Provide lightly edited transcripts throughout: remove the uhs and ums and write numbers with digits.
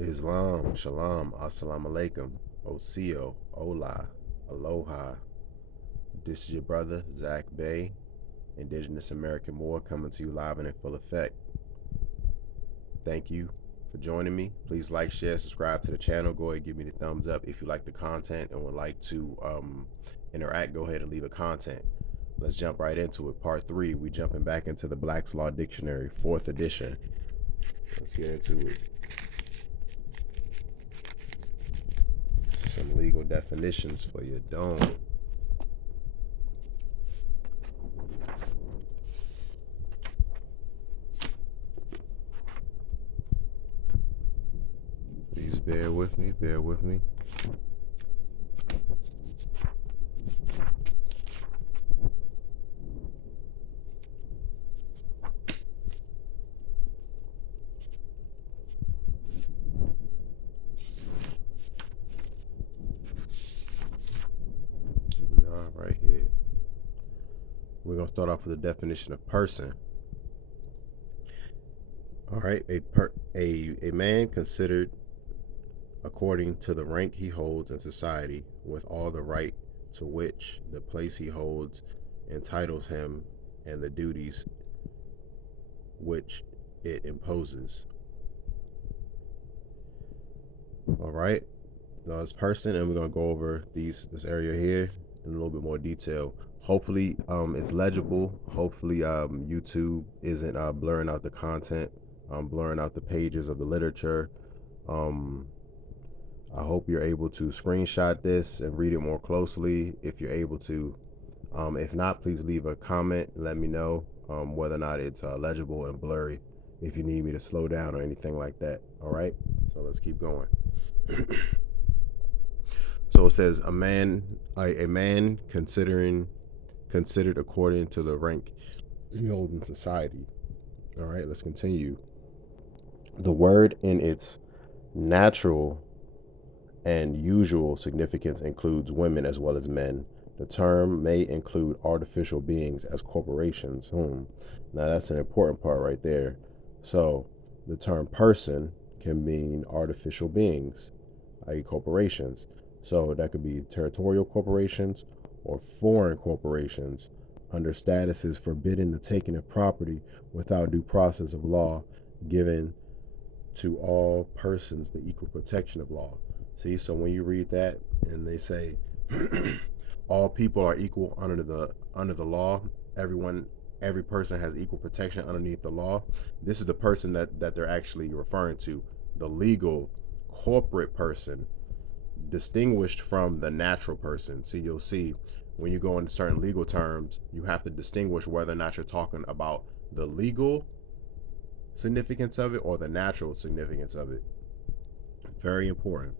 Islam, Shalom, Assalamu Alaikum, Osio, Ola, Aloha. This is your brother, Zach Bey, Indigenous American Moor, coming to you live and in full effect. Thank you for joining me. Please like, share, subscribe to the channel. Go ahead and give me the thumbs up if you like the content and would like to interact. Go ahead and leave a comment. Let's jump right into it. Part 3, we jumping back into the Black's Law Dictionary, 4th edition. Let's get into it. Some legal definitions for your dome. Please bear with me, bear with me. Here we are right here. We're going to start off with the definition of person. All right, a man considered according to the rank he holds in society, with all the right to which the place he holds entitles him and the duties which it imposes. All right, now this person, and we're gonna go over this area here in a little bit more detail. Hopefully, it's legible. Hopefully, YouTube isn't blurring out the content, blurring out the pages of the literature. I hope you're able to screenshot this and read it more closely if you're able to. If not, please leave a comment. Let me know whether or not it's legible and blurry, if you need me to slow down or anything like that. All right, so let's keep going. So it says a man considered according to the rank he holds in society. All right, let's continue. The word in its natural and usual significance includes women as well as men. The term may include artificial beings as corporations. Now that's an important part right there. So the term person can mean artificial beings, i.e. corporations. So that could be territorial corporations or foreign corporations under statuses forbidding the taking of property without due process of law, given to all persons the equal protection of law. See, so when you read that and they say all people are equal under the law, every person has equal protection underneath the law. This is the person that they're actually referring to, the legal corporate person, distinguished from the natural person. See, you'll see when you go into certain legal terms, you have to distinguish whether or not you're talking about the legal significance of it or the natural significance of it. Very important.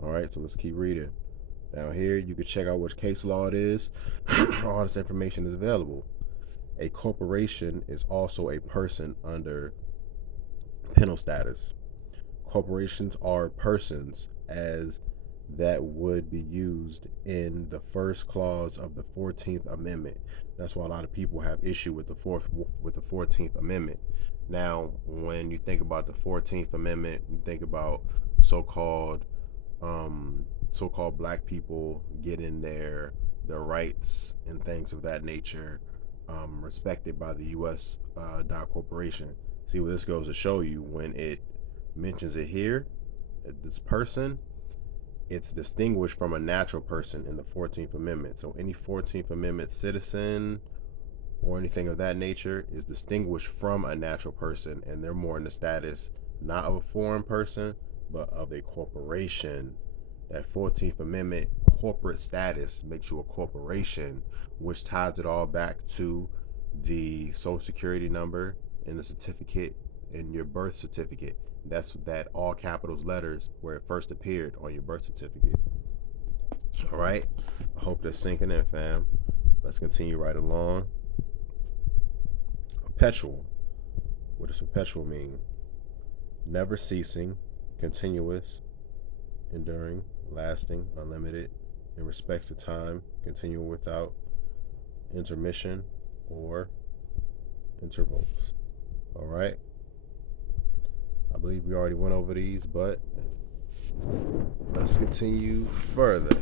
All right, so let's keep reading. Down here, you can check out which case law it is. All this information is available. A corporation is also a person under penal status. Corporations are persons as that would be used in the first clause of the 14th Amendment. That's why a lot of people have issue with the 14th Amendment. Now, when you think about the 14th Amendment, you think about so-called black people getting their rights and things of that nature respected by the U.S. Corporation. See, what this goes to show you, when it mentions it here, this person, it's distinguished from a natural person in the 14th Amendment. So any 14th Amendment citizen or anything of that nature is distinguished from a natural person, and they're more in the status not of a foreign person but of a corporation. That 14th Amendment corporate status makes you a corporation, which ties it all back to the social security number in the certificate, in your birth certificate. That's that all capitals letters where it first appeared on your birth certificate. All right, I hope that's sinking in, fam. Let's continue right along. Perpetual. What does perpetual mean? Never ceasing, continuous, enduring, lasting, unlimited, in respect to time, continual without intermission or intervals. All right, I believe we already went over these, but let's continue further.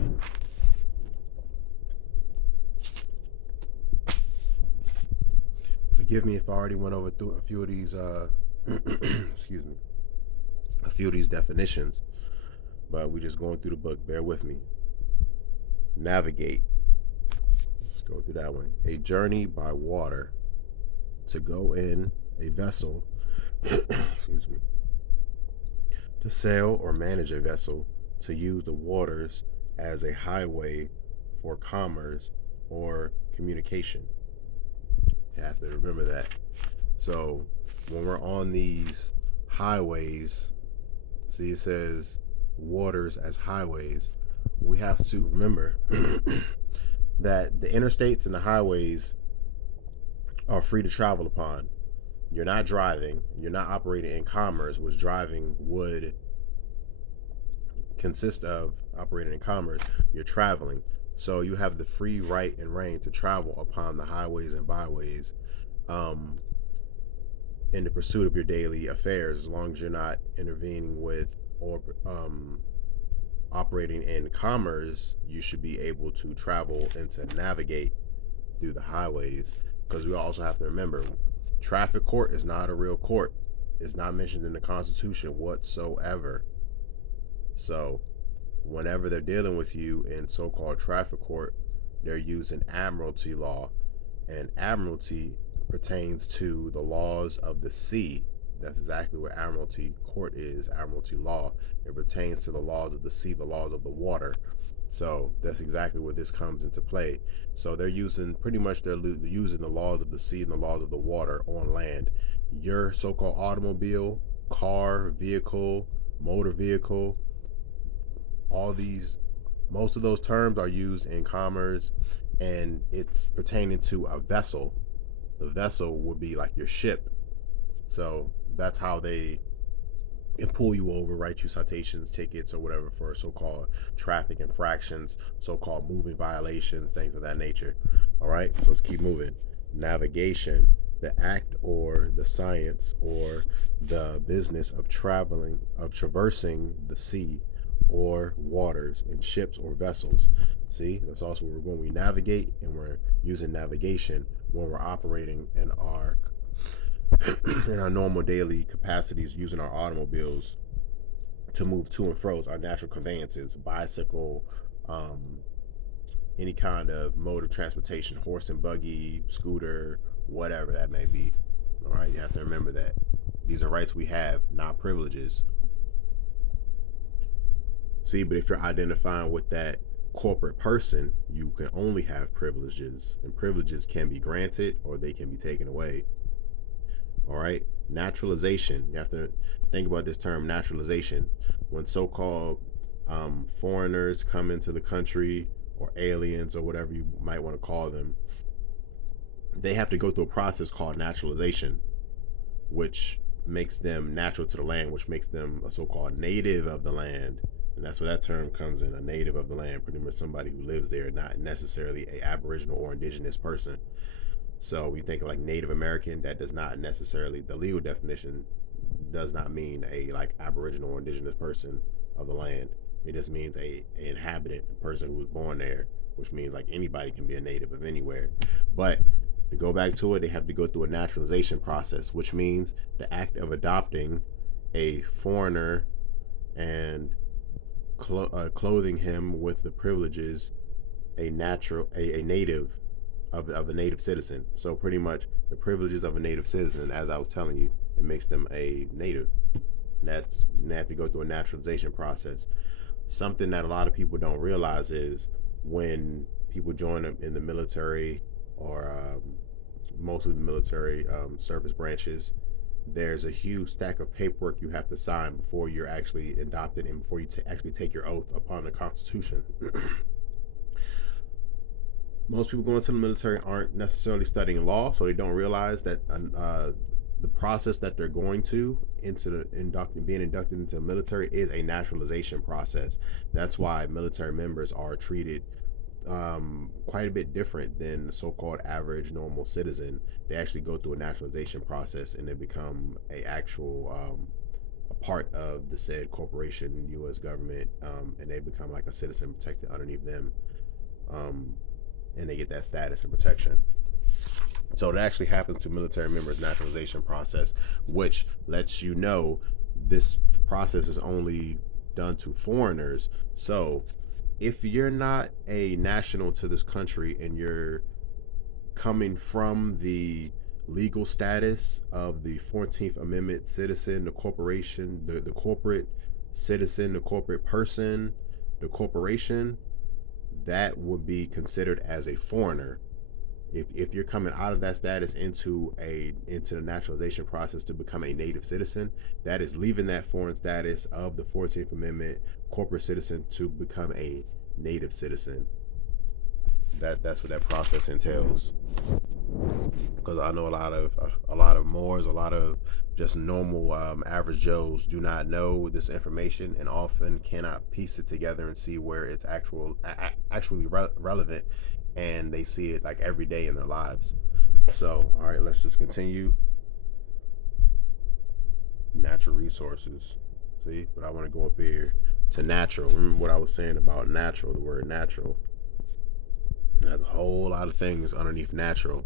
Forgive me if I already went over through a few of these excuse me, a few of these definitions, but we're just going through the book. Bear with me. Navigate. Let's go through that one. A journey by water, to go in a vessel, excuse me, to sail or manage a vessel, to use the waters as a highway for commerce or communication. You have to remember that. So when we're on these highways, see, it says waters as highways. We have to remember that the interstates and the highways are free to travel upon. You're not driving, you're not operating in commerce, which driving would consist of operating in commerce. You're traveling. So you have the free right and reign to travel upon the highways and byways, um, in the pursuit of your daily affairs, as long as you're not intervening with or operating in commerce. You should be able to travel and to navigate through the highways, because we also have to remember, traffic court is not a real court. It's not mentioned in the Constitution whatsoever. So whenever they're dealing with you in so-called traffic court, they're using admiralty law, and admiralty pertains to the laws of the sea. That's exactly what admiralty court is, admiralty law. It pertains to the laws of the sea, the laws of the water. So that's exactly where this comes into play. So they're using, pretty much they're using the laws of the sea and the laws of the water on land. Your so-called automobile, car, vehicle, motor vehicle, all these, most of those terms are used in commerce, and it's pertaining to a vessel. The vessel would be like your ship. So that's how they and pull you over, write you citations, tickets, or whatever for so-called traffic infractions, so-called moving violations, things of that nature. All right, so let's keep moving. Navigation, the act or the science or the business of traveling, of traversing the sea or waters in ships or vessels. See, that's also where we're going. We navigate, and we're using navigation when we're operating in our normal daily capacities, using our automobiles to move to and fro, our natural conveyances, bicycle, any kind of mode of transportation, horse and buggy, scooter, whatever that may be. All right, you have to remember that these are rights we have, not privileges. See, but if you're identifying with that corporate person, you can only have privileges, and privileges can be granted or they can be taken away. All right, naturalization. You have to think about this term, naturalization. When so-called foreigners come into the country, or aliens, or whatever you might want to call them, they have to go through a process called naturalization, which makes them natural to the land, which makes them a so-called native of the land. And that's where that term comes in, a native of the land, pretty much somebody who lives there, not necessarily a aboriginal or indigenous person. So we think of like Native American, that does not necessarily, the legal definition does not mean a like aboriginal or indigenous person of the land. It just means a inhabitant, a person who was born there, which means like anybody can be a native of anywhere. But to go back to it, they have to go through a naturalization process, which means the act of adopting a foreigner and clothing him with the privileges a native of a native citizen. So pretty much the privileges of a native citizen, as I was telling you, it makes them a native. And they have to go through a naturalization process. Something that a lot of people don't realize is when people join in the military, or mostly the military service branches, there's a huge stack of paperwork you have to sign before you're actually adopted and before you actually take your oath upon the Constitution. Most people going to the military aren't necessarily studying law, so they don't realize that the process that they're going to into being inducted into the military is a naturalization process. That's why military members are treated quite a bit different than the so-called average normal citizen. They actually go through a naturalization process, and they become a actual a part of the said corporation, U.S. government, and they become like a citizen protected underneath them, um, and they get that status and protection. So it actually happens to military members' naturalization process, which lets you know this process is only done to foreigners. So if you're not a national to this country and you're coming from the legal status of the 14th Amendment citizen, the corporation, the corporate citizen, the corporate person, the corporation, that would be considered as a foreigner. If you're coming out of that status into the naturalization process to become a native citizen, that is leaving that foreign status of the 14th Amendment corporate citizen to become a native citizen. That's what that process entails. Because I know a lot of Moors, a lot of just normal average Joes do not know this information and often cannot piece it together and see where it's actually relevant, and they see it like every day in their lives. So, all right, let's just continue. Natural resources. See, but I want to go up here to natural. Remember what I was saying about natural, the word natural. There's a whole lot of things underneath natural.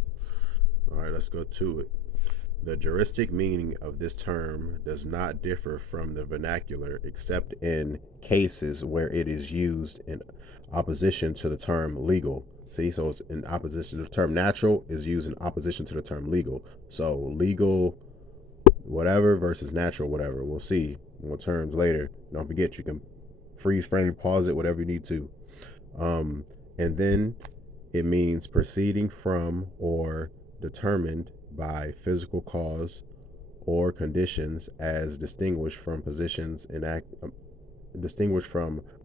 All right, let's go to it. The juristic meaning of this term does not differ from the vernacular except in cases where it is used in opposition to the term legal. See, so it's in opposition. The term natural is used in opposition to the term legal. So legal, whatever, versus natural, whatever. We'll see more terms later. Don't forget, you can freeze frame, pause it, whatever you need to. And then it means proceeding from or determined by physical cause or conditions as distinguished from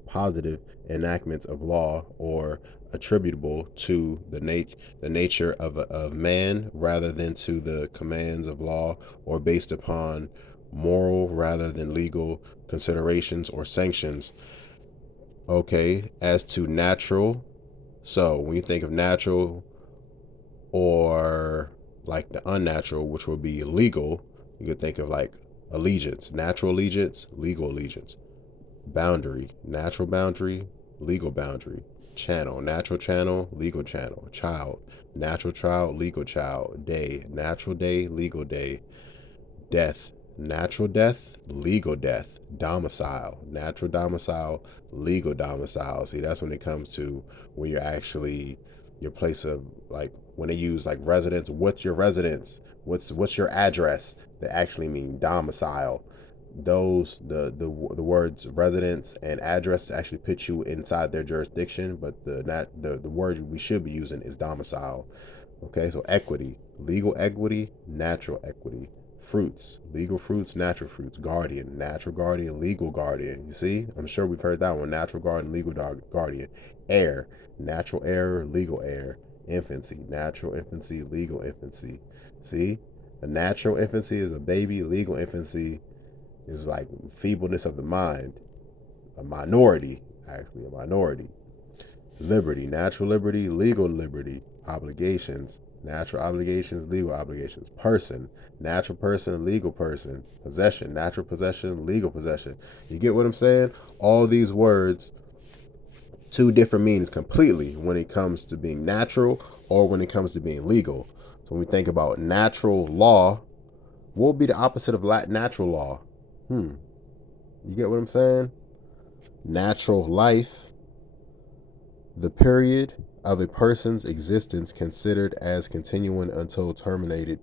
positive enactments of law or attributable to the nature of man rather than to the commands of law, or based upon moral rather than legal considerations or sanctions. Okay, as to natural, so when you think of natural or like the unnatural, which would be legal, you could think of like allegiance, natural allegiance, legal allegiance. Boundary, natural boundary, legal boundary. Channel, natural channel, legal channel. Child, natural child, legal child. Day, natural day, legal day. Death, natural death, legal death. Domicile, natural domicile, legal domicile. See, that's when it comes to when you're actually your place of, like, when they use like residence. What's your residence? What's your address? They actually mean domicile. Those the words residence and address actually put you inside their jurisdiction, but the word we should be using is domicile. Okay, so equity, legal equity, natural equity. Fruits, legal fruits, natural fruits. Guardian, natural guardian, legal guardian. You see, I'm sure we've heard that one. Natural guardian, legal guardian. Heir, natural heir, legal heir. Infancy, natural infancy, legal infancy. See, a natural infancy is a baby. Legal infancy is like feebleness of the mind. A minority, actually, a minority. Liberty, natural liberty, legal liberty. Obligations, natural obligations, legal obligations. Person, natural person, legal person. Possession, natural possession, legal possession. You get what I'm saying? All these words, two different meanings completely when it comes to being natural or when it comes to being legal. So when we think about natural law, what would be the opposite of natural law? You get what I'm saying? Natural life, the period of a person's existence considered as continuing until terminated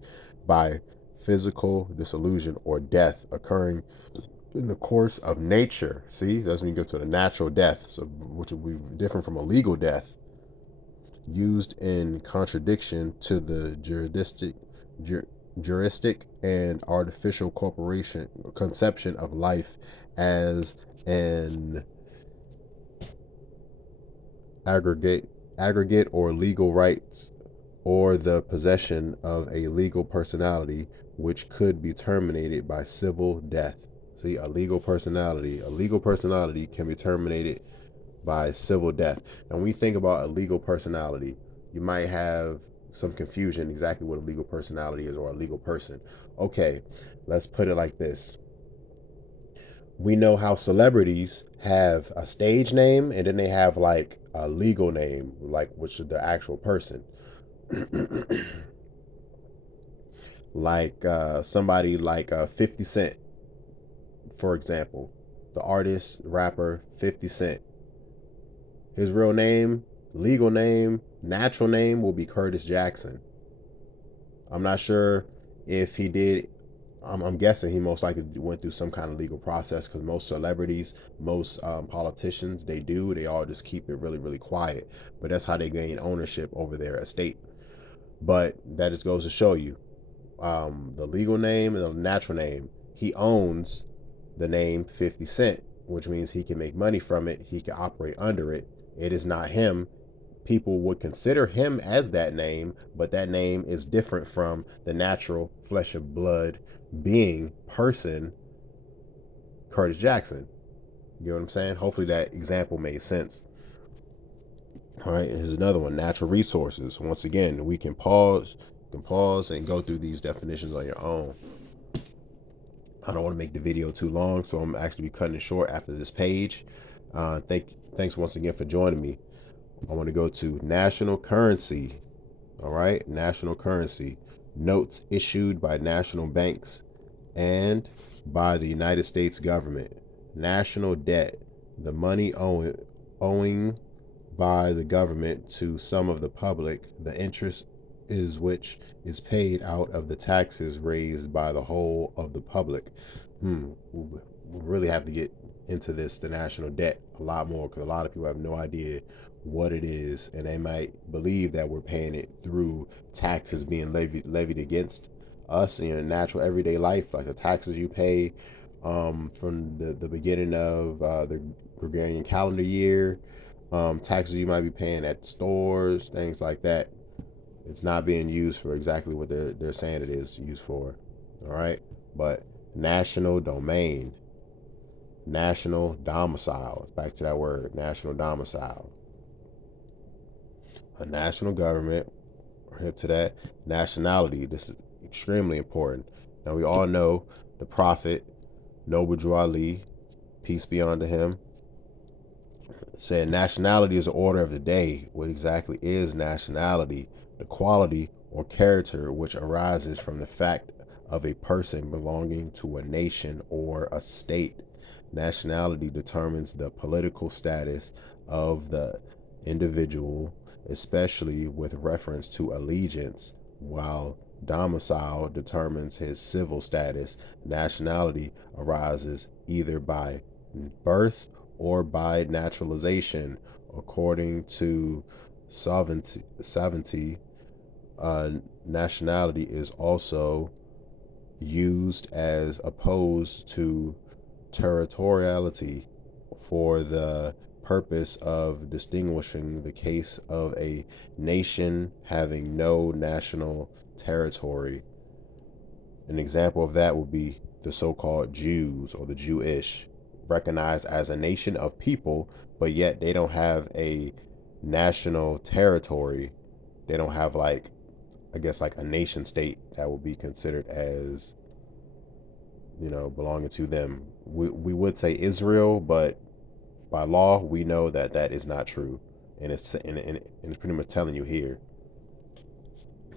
by physical dissolution or death occurring in the course of nature. See, that's when you get to the natural death, so which would be different from a legal death, used in contradiction to the juristic and artificial corporation conception of life as an aggregate or legal rights, or the possession of a legal personality which could be terminated by civil death. See, a legal personality can be terminated by civil death. And when you think about a legal personality, you might have some confusion exactly what a legal personality is or a legal person. Okay, let's put it like this. We know how celebrities have a stage name and then they have like a legal name, like which is the actual person. Like somebody like 50 Cent, for example. The artist, rapper 50 Cent. His real name, legal name, natural name will be Curtis Jackson. I'm not sure if he did. I'm guessing he most likely went through some kind of legal process because most celebrities, most politicians, they do. They all just keep it really, really quiet. But that's how they gain ownership over their estate. But that just goes to show you the legal name and the natural name. He owns the name 50 Cent, which means he can make money from it. He can operate under it. It is not him. People would consider him as that name, but that name is different from the natural flesh and blood being person, Curtis Jackson. You know what I'm saying? Hopefully that example made sense. All right, here's another one: natural resources. Once again, we can pause and go through these definitions on your own. I don't want to make the video too long, so I'm actually be cutting it short after this page. Thanks once again for joining me. I want to go to national currency. All right, national currency. Notes issued by national banks and by the United States government. National debt. The money owing by the government to some of the public. The interest is which is paid out of the taxes raised by the whole of the public. We really have to get into this, the national debt, a lot more, because a lot of people have no idea what it is, and they might believe that we're paying it through taxes being levied against us in your natural everyday life, like the taxes you pay from the beginning of the Gregorian calendar year, taxes you might be paying at stores, things like that. It's not being used for exactly what they're saying it is used for. All right, but national domain, national domicile. Back to that word, national domicile. A national government. Hip to that. Nationality. This is extremely important. Now we all know the prophet Noble Drew Ali, peace be unto him, said nationality is the order of the day. What exactly is nationality? The quality or character which arises from the fact of a person belonging to a nation or a state. Nationality determines the political status of the individual, especially with reference to allegiance, while domicile determines his civil status. Nationality arises either by birth or by naturalization, according to sovereignty. Nationality is also used as opposed to territoriality for the purpose of distinguishing the case of a nation having no national territory. An example of that would be the so-called Jews or the Jewish, recognized as a nation of people, but yet they don't have a national territory. They don't have like, I guess, like a nation state that would be considered as, belonging to them. We would say Israel, but by law we know that that is not true, and it's pretty much telling you here.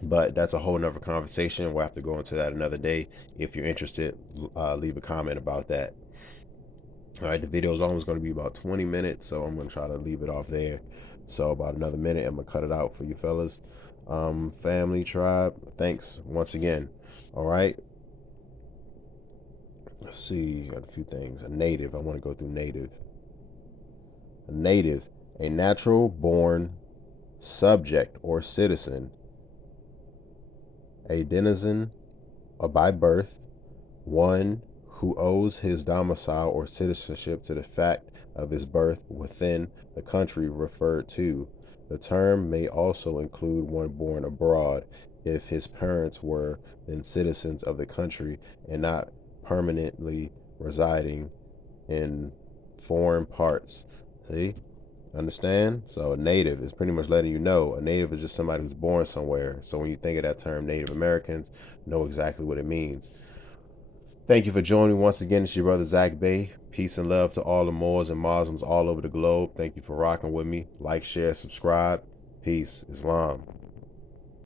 But that's a whole nother conversation. We'll have to go into that another day. If you're interested, leave a comment about that. All right, the video is almost going to be about 20 minutes, so I'm going to try to leave it off there. So about another minute, I'm going to cut it out for you fellas. Family, tribe, thanks once again. All right. Let's see, got a few things. A native, I want to go through native. A native, a natural born subject or citizen, a denizen by birth, one who owes his domicile or citizenship to the fact of his birth within the country referred to. The term may also include one born abroad if his parents were then citizens of the country and not permanently residing in foreign parts. See? Understand? So a native is pretty much letting you know a native is just somebody who's born somewhere. So when you think of that term Native Americans, know exactly what it means. Thank you for joining me once again. It's your brother Tarik Bey. Peace and love to all the Moors and Muslims all over the globe. Thank you for rocking with me. Like, share, subscribe. Peace. Islam.